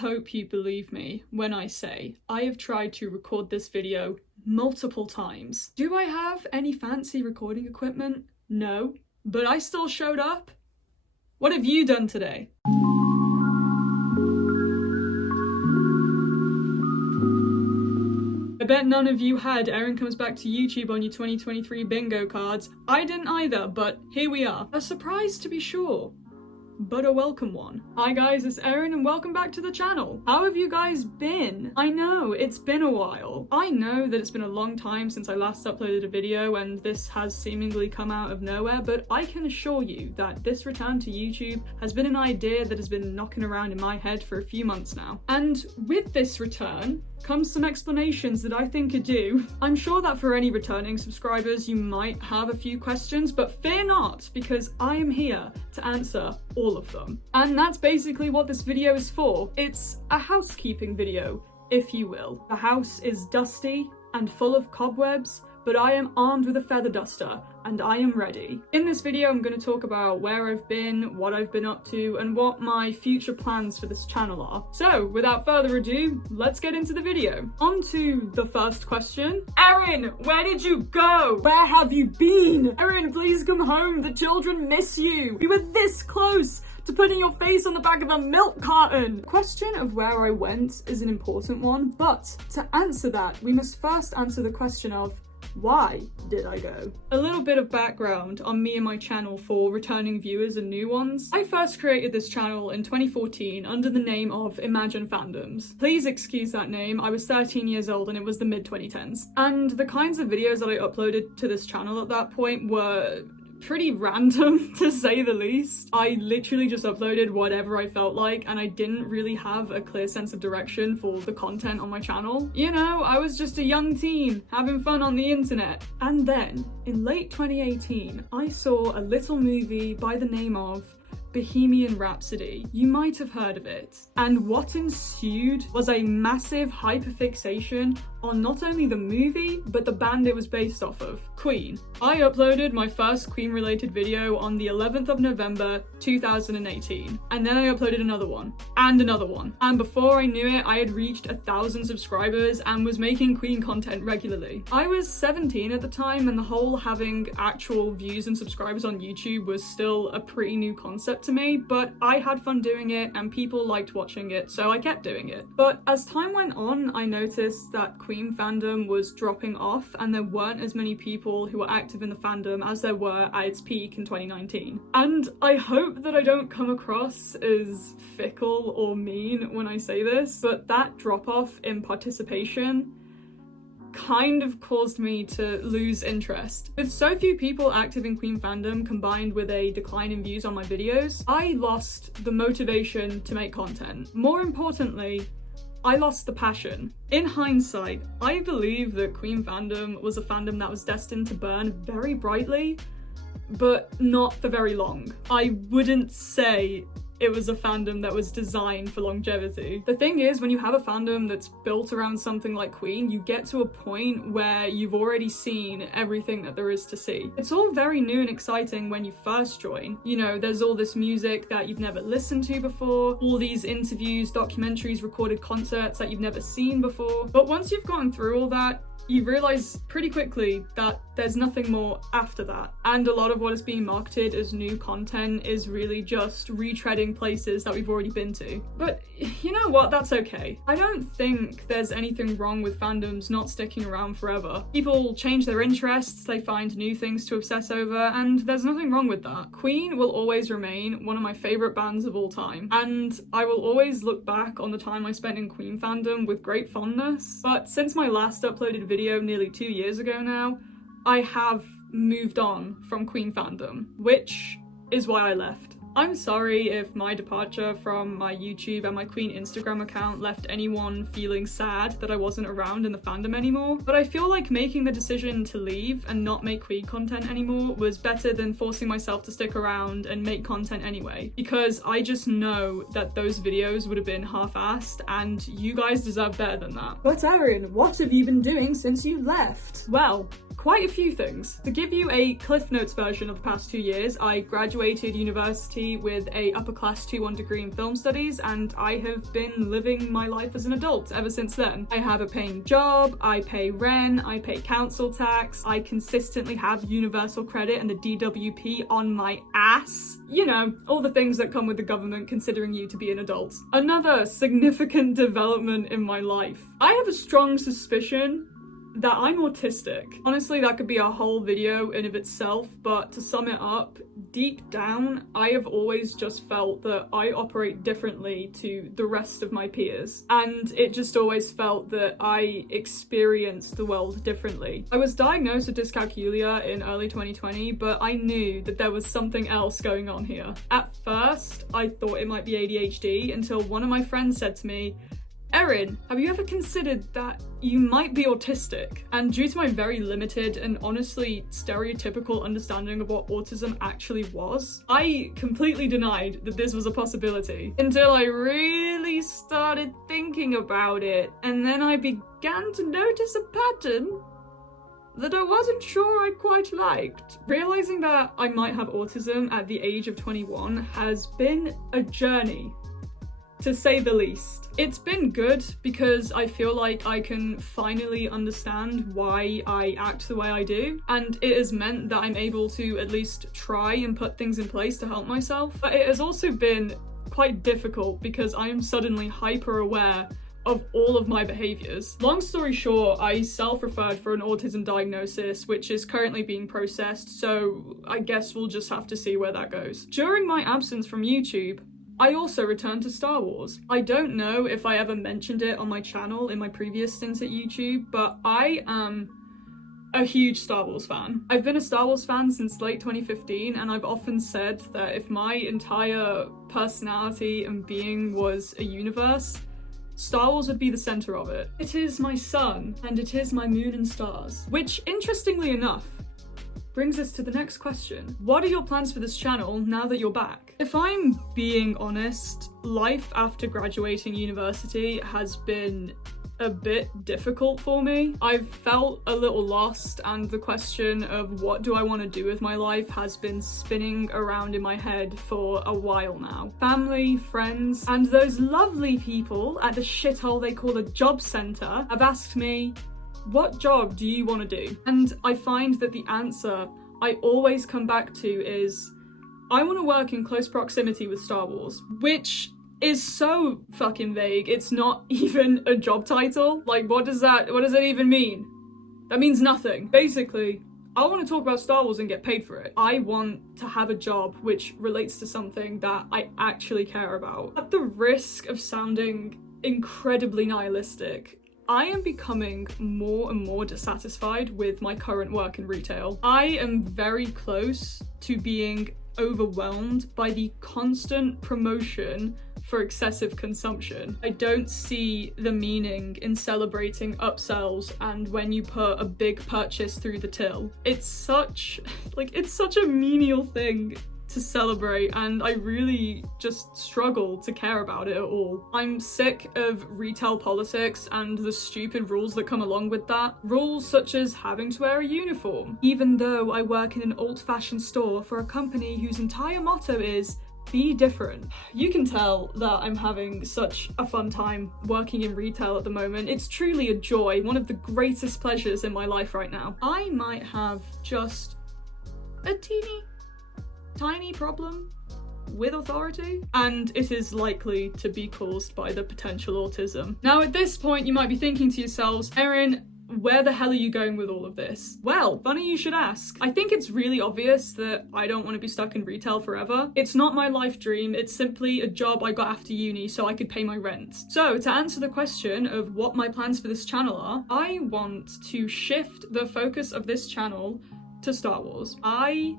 hope you believe me when I say I have tried to record this video multiple times. Do I have any fancy recording equipment? No, but I still showed up. What have you done today? I bet none of you had Erin Comes Back to YouTube on your 2023 bingo cards. I didn't either, but here we are. A surprise to be sure, but a welcome one. Hi guys, it's Erin and welcome back to the channel. How have you guys been? I know, it's been a while. I know that it's been a long time since I last uploaded a video and this has seemingly come out of nowhere, but I can assure you that this return to YouTube has been an idea that has been knocking around in my head for a few months now. And with this return comes some explanations that I think are due. I'm sure that for any returning subscribers you might have a few questions, but fear not, because I am here to answer all of them. And that's basically what this video is for. It's a housekeeping video, if you will. The house is dusty and full of cobwebs, but I am armed with a feather duster and I am ready. In this video I'm going to talk about where I've been, what I've been up to, and what my future plans for this channel are. So without further ado, let's get into the video. On to the first question. Erin, where did you go? Where have you been? Erin, please come home, the children miss you. We were this close to putting your face on the back of a milk carton. The question of where I went is an important one, but to answer that, we must first answer the question of why did I go? A little bit of background on me and my channel for returning viewers and new ones. I first created this channel in 2014 under the name of ImagineFandoms. Please excuse that name, I was 13 years old and it was the mid-2010s. And the kinds of videos that I uploaded to this channel at that point were pretty random, to say the least. I literally just uploaded whatever I felt like and I didn't really have a clear sense of direction for the content on my channel. You know, I was just a young teen having fun on the internet. And then, in late 2018, I saw a little movie by the name of Bohemian Rhapsody. You might have heard of it. And what ensued was a massive hyperfixation on not only the movie, but the band it was based off of, Queen. I uploaded my first Queen related video on the 11th of November 2018, and then I uploaded another one, and another one. And before I knew it, I had reached 1,000 subscribers and was making Queen content regularly. I was 17 at the time, and the whole having actual views and subscribers on YouTube was still a pretty new concept to me, but I had fun doing it and people liked watching it, so I kept doing it. But as time went on, I noticed that Queen fandom was dropping off and there weren't as many people who were active in the fandom as there were at its peak in 2019. And I hope that I don't come across as fickle or mean when I say this, but that drop-off in participation kind of caused me to lose interest. With so few people active in Queen fandom combined with a decline in views on my videos, I lost the motivation to make content. More importantly, I lost the passion. In hindsight, I believe that Queen fandom was a fandom that was destined to burn very brightly, but not for very long. I wouldn't say it was a fandom that was designed for longevity. The thing is, when you have a fandom that's built around something like Queen, you get to a point where you've already seen everything that there is to see. It's all very new and exciting when you first join. You know, there's all this music that you've never listened to before, all these interviews, documentaries, recorded concerts that you've never seen before. But once you've gotten through all that, you realize pretty quickly that there's nothing more after that. And a lot of what is being marketed as new content is really just retreading places that we've already been to. But you know what, that's okay. I don't think there's anything wrong with fandoms not sticking around forever. People change their interests, they find new things to obsess over, and there's nothing wrong with that. Queen will always remain one of my favourite bands of all time, and I will always look back on the time I spent in Queen fandom with great fondness. But since my last uploaded video nearly 2 years ago now, I have moved on from Queen fandom, which is why I left. I'm sorry if my departure from my YouTube and my Queen Instagram account left anyone feeling sad that I wasn't around in the fandom anymore, but I feel like making the decision to leave and not make Queen content anymore was better than forcing myself to stick around and make content anyway, because I just know that those videos would have been half-assed and you guys deserve better than that. But Erin, what have you been doing since you left? Well, quite a few things. To give you a Cliff Notes version of the past 2 years, I graduated university university with a upper class 2-1 degree in film studies, and I have been living my life as an adult ever since then. I have a paying job, I pay rent, I pay council tax, I consistently have universal credit and the DWP on my ass. You know, all the things that come with the government considering you to be an adult. Another significant development in my life. I have a strong suspicion that I'm autistic. Honestly, that could be a whole video in of itself, but to sum it up, deep down, I have always just felt that I operate differently to the rest of my peers, and it just always felt that I experienced the world differently. I was diagnosed with dyscalculia in early 2020, but I knew that there was something else going on here. At first, I thought it might be ADHD until one of my friends said to me, "Erin, have you ever considered that you might be autistic?" And due to my very limited and honestly stereotypical understanding of what autism actually was, I completely denied that this was a possibility until I really started thinking about it, and then I began to notice a pattern that I wasn't sure I quite liked. Realizing that I might have autism at the age of 21 has been a journey, to say the least. It's been good because I feel like I can finally understand why I act the way I do, and it has meant that I'm able to at least try and put things in place to help myself. But it has also been quite difficult because I am suddenly hyper aware of all of my behaviors. Long story short, I self-referred for an autism diagnosis, which is currently being processed, so I guess we'll just have to see where that goes. During my absence from YouTube, I also returned to Star Wars. I don't know if I ever mentioned it on my channel in my previous stint at YouTube, but I am a huge Star Wars fan. I've been a Star Wars fan since late 2015, and I've often said that if my entire personality and being was a universe, Star Wars would be the center of it. It is my sun, and it is my moon and stars. Which, interestingly enough, brings us to the next question. What are your plans for this channel now that you're back? If I'm being honest, life after graduating university has been a bit difficult for me. I've felt a little lost, and the question of what do I want to do with my life has been spinning around in my head for a while now. Family, friends, and those lovely people at the shithole they call a job centre have asked me, what job do you want to do? And I find that the answer I always come back to is, I want to work in close proximity with Star Wars, which is so fucking vague. It's not even a job title. Like, what does that even mean? That means nothing. Basically, I want to talk about Star Wars and get paid for it. I want to have a job which relates to something that I actually care about. At the risk of sounding incredibly nihilistic, I am becoming more and more dissatisfied with my current work in retail. I am very close to being overwhelmed by the constant promotion for excessive consumption. I don't see the meaning in celebrating upsells and when you put a big purchase through the till. It's such a menial thing to celebrate, and I really just struggle to care about it at all. I'm sick of retail politics and the stupid rules that come along with that. Rules such as having to wear a uniform, even though I work in an old-fashioned store for a company whose entire motto is be different. You can tell that I'm having such a fun time working in retail at the moment. It's truly a joy, one of the greatest pleasures in my life right now. I might have just a tiny problem with authority, and it is likely to be caused by the potential autism. Now, at this point, you might be thinking to yourselves, Erin, where the hell are you going with all of this? Well, funny you should ask. I think it's really obvious that I don't want to be stuck in retail forever. It's not my life dream, it's simply a job I got after uni so I could pay my rent. So, to answer the question of what my plans for this channel are, I want to shift the focus of this channel to Star Wars. I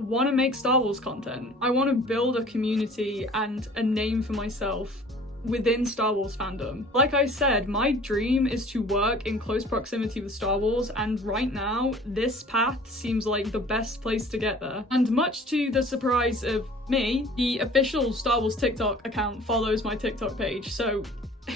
want to make Star Wars content. I want to build a community and a name for myself within Star Wars fandom. Like I said, my dream is to work in close proximity with Star Wars, and right now, this path seems like the best place to get there. And much to the surprise of me, the official Star Wars TikTok account follows my TikTok page, so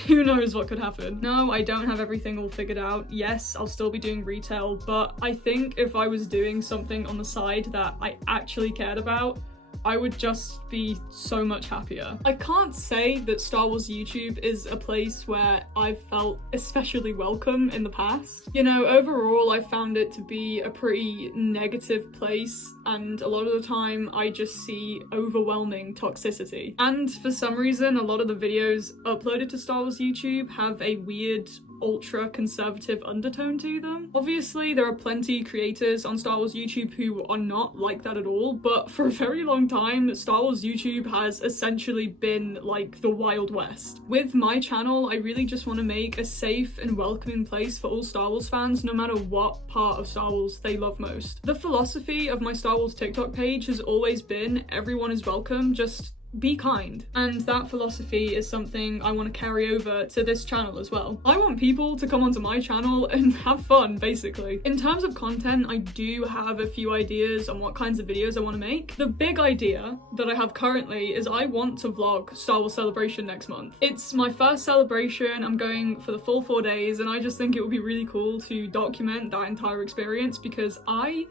who knows what could happen. No, I don't have everything all figured out. Yes, I'll still be doing retail, but I think if I was doing something on the side that I actually cared about, I would just be so much happier. I can't say that Star Wars YouTube is a place where I've felt especially welcome in the past. You know, overall I found it to be a pretty negative place, and a lot of the time I just see overwhelming toxicity. And for some reason, a lot of the videos uploaded to Star Wars YouTube have a weird ultra conservative undertone to them. Obviously there are plenty creators on Star Wars YouTube who are not like that at all, but for a very long time Star Wars YouTube has essentially been like the Wild West. With my channel, I really just want to make a safe and welcoming place for all Star Wars fans, no matter what part of Star Wars they love most. The philosophy of my Star Wars TikTok page has always been everyone is welcome, just be kind. And that philosophy is something I want to carry over to this channel as well. I want people to come onto my channel and have fun, basically. In terms of content, I do have a few ideas on what kinds of videos I want to make. The big idea that I have currently is I want to vlog Star Wars Celebration next month. It's my first celebration, I'm going for the full 4 days, and I just think it would be really cool to document that entire experience because I'm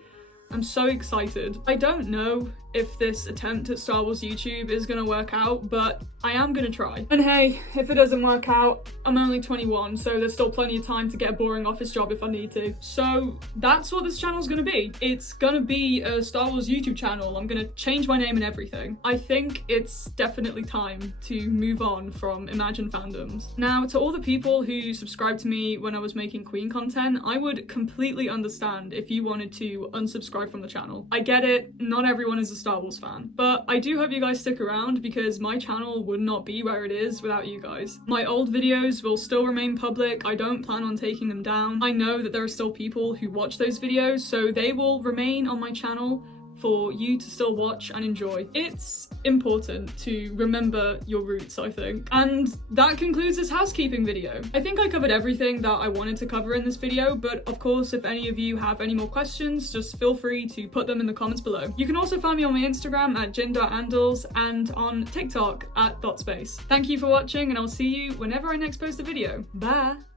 so excited. I don't know if this attempt at Star Wars YouTube is gonna work out, but I am gonna try. And hey, if it doesn't work out, I'm only 21, so there's still plenty of time to get a boring office job if I need to. So that's what this channel's gonna be. It's gonna be a Star Wars YouTube channel. I'm gonna change my name and everything. I think it's definitely time to move on from ImagineFandoms. Now, to all the people who subscribed to me when I was making Queen content, I would completely understand if you wanted to unsubscribe from the channel. I get it, not everyone is a Star Wars fan, but I do hope you guys stick around because my channel would not be where it is without you guys. My old videos will still remain public. I don't plan on taking them down. I know that there are still people who watch those videos, so they will remain on my channel for you to still watch and enjoy. It's important to remember your roots, I think. And that concludes this housekeeping video. I think I covered everything that I wanted to cover in this video, but of course, if any of you have any more questions, just feel free to put them in the comments below. You can also find me on my Instagram at Jyn.Andors and on TikTok at @.space. Thank you for watching, and I'll see you whenever I next post a video. Bye!